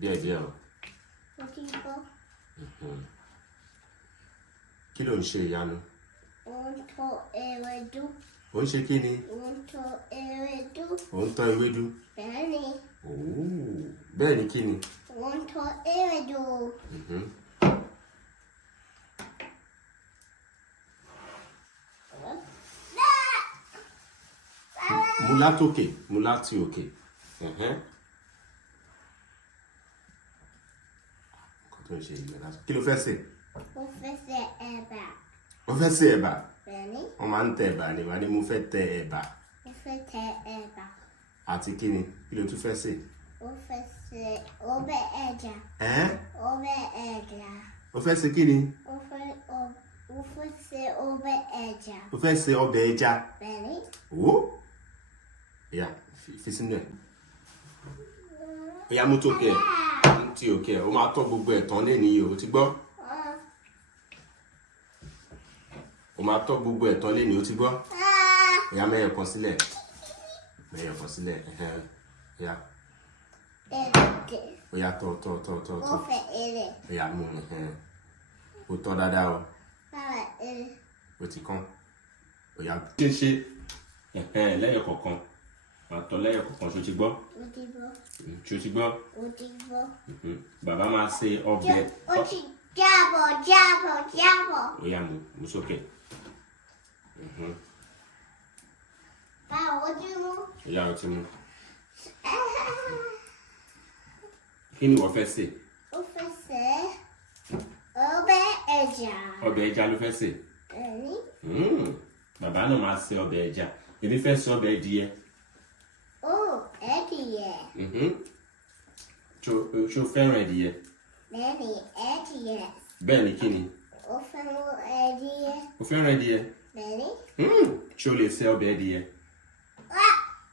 díẹ̀ o. Mo ti gbọ́. Kí ló ń ṣe Ìyanu? Ó ń tọ́ ewédú. Ó ń ṣe kí ni? Ó ń tọ́ ewédú. Ó ń tọ́ ewédú. Bẹ́ẹ̀ni. Bẹ́ẹ̀ ni kí ni? Ó ń tọ́ ewédú. Mú látòkè, mú láti òkè. Nǹkan tó ń ṣe ìgbẹ́ lásán. Kí ló fẹ́ sè? Mo fẹ́ ṣe ẹ̀bà. Ó fẹ́ sè ẹ̀bà. Bẹ́ẹ̀ni. Wọ́n máa ń tẹ ẹ̀bà ni, wọ́n á ní mo fẹ́ tẹ ẹ̀bà. Mo fẹ́ tẹ ẹ̀bà. Àti kí ni? Kí ló tún fẹ́ sè? Mo fẹ́ ṣe ọbẹ̀ ẹja. Ọbẹ̀ ẹja. Ó fẹ́ sè kí ni? Mo fẹ́ ṣe ọbẹ̀ ẹja. Ó fẹ́ sè ọbẹ̀ ẹja. Bẹ́ẹ̀ni. Ìyá fi sínú ẹ̀. Ìyá mú tó kẹ̀. Tí òkè ẹ̀, ó máa tọ́ gbogbo ẹ̀ tán lẹ́nu yìí o, ti gbọ́? Ó máa tọ́ gbogbo ẹ̀ tán lẹ́nu, o ti gbọ́? Ìyá mẹ́yẹ̀ kan sílẹ̀. Mẹ́yẹ̀ kan sílẹ̀. Ìyá. Ó yá tọ́. Mo fẹ́ eré. Ìyá mú ó tọ́ dáadáa o. Báwa eré. Ó ti kán. Ó yá ṣe lẹ́yọ̀ kọ̀ọ̀kan. Máa tọ́ lẹ́yọ̀ kọ̀ọ̀kan, ṣó ti gbọ́? Mo ti gbọ́. Ṣó ti gbọ́? Mo ti gbọ́. Bàbá máa ṣe ọbẹ̀. Ó ti jábọ̀. Ó yá mú sókè. Báwo ojú mú? Ìyá ó ti mú. Kí ni wọ́n fẹ́ sè? Ó fẹ́ ṣe ọbẹ̀ ẹja. Ọbẹ̀ ẹja ló fẹ́ sè. Bẹ́ẹ̀ni. Bàbá náà máa ṣe ọbẹ̀ ẹja. Èmi fẹ́ ṣe ọbẹ̀ ẹdìyẹ. Ẹdìyẹ. Ṣó fẹ́ràn ẹdìyẹ? Bẹ́ẹ̀ni, ẹdìyẹ. Bẹ́ẹ̀ ni kí ni? Ó fẹ́ràn ẹdìyẹ. Ó fẹ́ràn ẹdìyẹ? Bẹ́ẹ̀ni. Ṣó lè ṣe ọbẹ̀ ẹdìyẹ?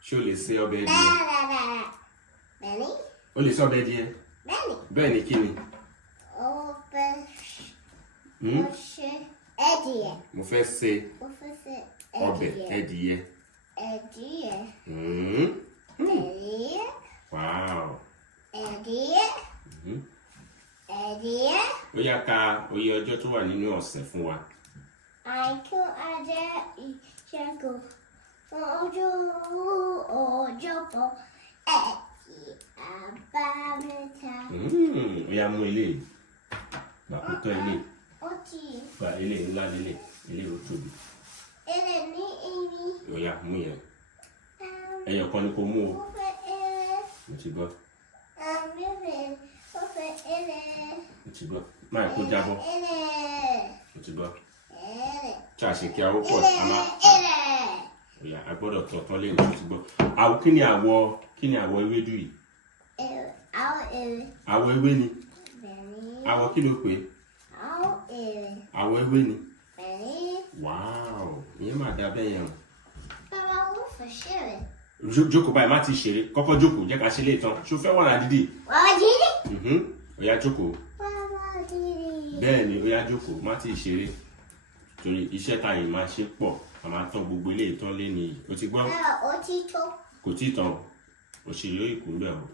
Ṣó lè ṣe ọbẹ̀ ẹdìyẹ? Bẹ́ẹ̀ni. Ó lè ṣe ọbẹ̀ ẹdìyẹ? Bẹ́ẹ̀ni. Bẹ́ẹ̀ ni kí ni? Ó fẹ́ ṣe ẹdìyẹ. Mo fẹ́ ṣe ọbẹ̀ ẹdìyẹ. ẹdìyẹ. Ẹdìyẹ. Wow. Ẹdìyẹ. Ẹdìyẹ. Ó yá ka oye ọjọ́ tó wà nínú ọ̀sẹ̀ fún wa. Àìkú, Ajé, Ìṣẹ́gun, Ọjọ́rú, Ọjọ́bọ̀, Ẹtì, Àbámẹ́ta. Ó yá mú ilé. Bàbá tọ́ ilé. Ó ti. Gba ilé ńlá nílé. Ilé ó tóbi. Eré ní ibi. Ó yá mú yẹn. Ẹyọ kan ni kò mú o. Ó fẹ́ eré. Mo ti gbọ́. Ó fẹ́ eré. Mo ti gbọ́. Máa kó jábọ́. Eré. Mo ti gbọ́. Eré. Ṣáàṣì kí awó pọ̀ a máa. Eré. Ó yá a gbọ́dọ̀ tọ̀tọ̀ lẹ́nu. Mo ti gbọ́. Àwọ̀ kí ni àwọ̀ ewédú yìí? Àwọ̀ eré. Àwọ̀ ewé ni. Bẹ́ẹ̀ni. Àwọ̀ kí ló pè é? Àwọ̀ eré. Àwọ̀ ewé ni. Bẹ́ẹ̀ni. Wow, ìyẹn máa da bẹ́ẹ̀ yẹn o. Bàbá wo fẹ́ ṣeré? Jókòó báyìí má ti ṣeré. Kọ́kọ́ jókòó jẹ́ ká ṣe lè tán. Ṣó fẹ́ wàrà dídì? Wàá dídì? Ó yá jókòó. Wàá dídì. Bẹ́ẹ̀ ni ó yá jókòó má ti ṣeré. Torí iṣẹ́ ta yìí máa ṣe pọ̀. A máa tán gbogbo ilé ìtàn lé ní yìí. O ti gbọ́? Ó ti tó. Kò tí ì tán. Òṣèré yóò kú bẹ́ẹ̀ o.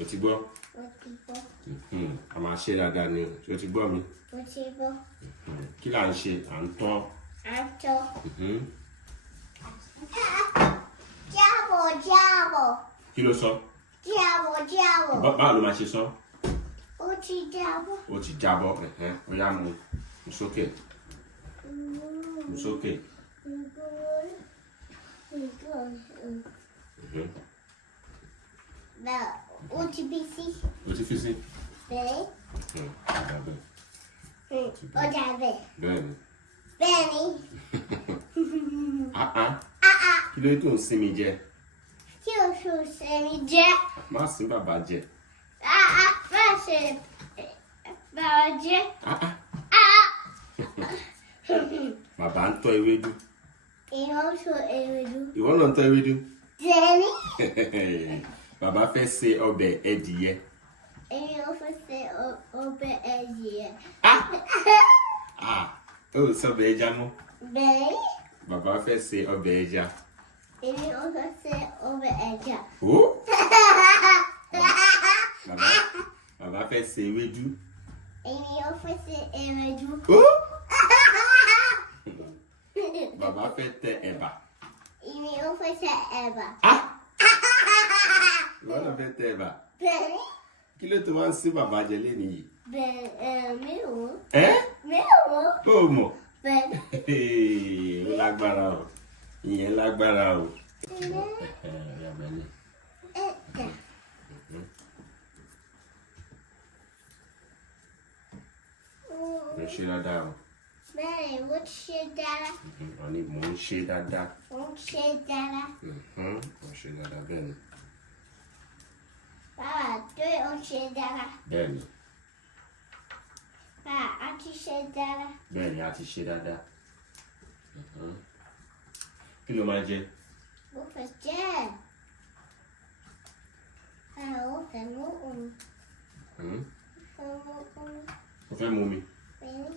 O ti gbọ́? Ó ti gbọ́. A máa ṣe dáadáa ni o. Ṣé o ti gbọ́ mi? Ó ti gbọ́. Kí là ń ṣe? À ń tọ́. Àtọ̀. Jábọ̀. Kí ló sọ? Jábọ̀. Báwo ló máa ṣe sọ? Ó ti jábọ̀. Ó ti jábọ́. Ó yá mú sókè. Mú sókè. Bẹ́ẹ̀ ó ti bí sí. O ti fi sí? Bẹ́ẹ̀. Ó dà bẹ́ẹ̀. Bẹ́ẹ̀ni. Bẹ́ẹ̀ni. Kí ló tó ń sinmi jẹ? Kí o ṣe sẹ́mi jẹ́. Má sin bàbá jẹ. Má ṣe bàbá jẹ́. Bàbá ń tọ́ ewédú. Ìwọ ń sọ ewédú. Ìwọ náà ń tọ́ ewédú. Bẹ́ẹ̀ni. Bàbá fẹ́ ṣe ọbẹ̀ ẹdìyẹ. Èmi ò fẹ́ ṣe ọbẹ̀ ẹdìyẹ. Ó sọ ọbẹ̀ ẹja mọ́. Bẹ́ẹ̀ni. Bàbá fẹ́ ṣe ọbẹ̀ ẹja. Èmi ò fẹ́ ṣe ọbẹ̀ ẹja. Bàbá fẹ́ ṣe ewédú. Èmi ò fẹ́ ṣe ewédú. Bàbá fẹ́ tẹ ẹ̀bà. Èmi ò fẹ́ ṣe ẹ̀bà. Ìwọ náà fẹ́ tẹ ẹ̀bà. Bẹ́ẹ̀ni. Kí ló tó máa ń sí bàbá jẹ lé nìyí? Mi ò. Mi ò. Ó mọ̀. Bẹ́ẹ̀ni. Ó lágbára o. Ìyẹn lágbára o. Mo ṣe dáadáa o. Bẹ́ẹ̀ni, mo ṣe dára. Wọ́n ní mò ń ṣe dáadáa. Mo ṣe dára. Mo ṣe dáadáa bẹ́ẹ̀ ni. Bàbá tó o ṣe dára. Bẹ́ẹ̀ ni. Bàbá a ti ṣe dára. Bẹ́ẹ̀ ni a ti ṣe dáadáa. Kí ló máa jẹ? Mo fẹ́ jẹ́. Ó fẹ́ mú omi. Fẹ́ mú omi. O fẹ́ mu omi? Bẹ́ẹ̀ni.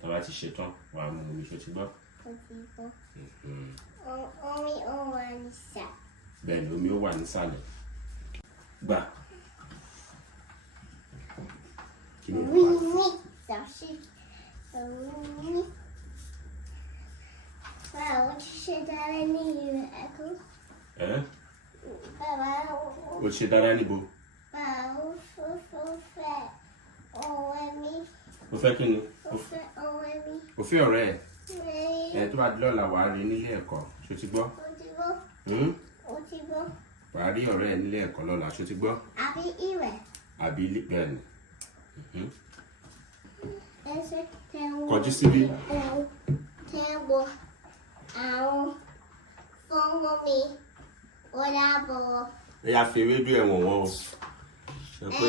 Tó bá ti ṣe tán, wàá mu omi, ṣó ti gbọ́? Ó ti bọ́. Omi ó wà nísà. Bẹ́ẹ̀ ni omi ó wà nísàlẹ̀. Gbà. Kí ló wà? Wíní ṣàṣì. Wíní. Bàbá ó ti ṣe dára ní ìlú ẹ̀kọ́. Bàbá O ṣe dáadáa níbo? bàbá ó fẹ́ ohun ẹ̀mí. O fẹ́ kí ni? Ó fẹ́ ohun ẹ̀mí. O fẹ́ ọ̀rẹ́ ẹ̀? Bẹ́ẹ̀ni. Tó bá di lọ́la wàá rí nílé ẹ̀kọ́, ṣó ti gbọ́? Ó ti bọ́. Ó ti bọ́. Wàá rí ọ̀rẹ́ ẹ̀ nílé ẹ̀kọ́ lọ́la, ṣó ti gbọ́? Àbí ìwẹ̀. Àbí bẹ́ẹ̀ ni. Ẹsẹ̀ tẹ̀wọ́. Kọjú síbí. Tẹ̀wọ́ àwọn fọ́nmọ́ mi. Ó dàbọ̀. Ẹ yá fi ewédú ẹ̀wọ̀n wọn o.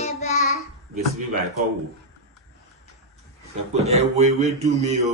Ẹ̀bà. Gbèsè bíbá ẹ̀kọ́ wò. Ẹ pé ẹ wo ewédú mi o.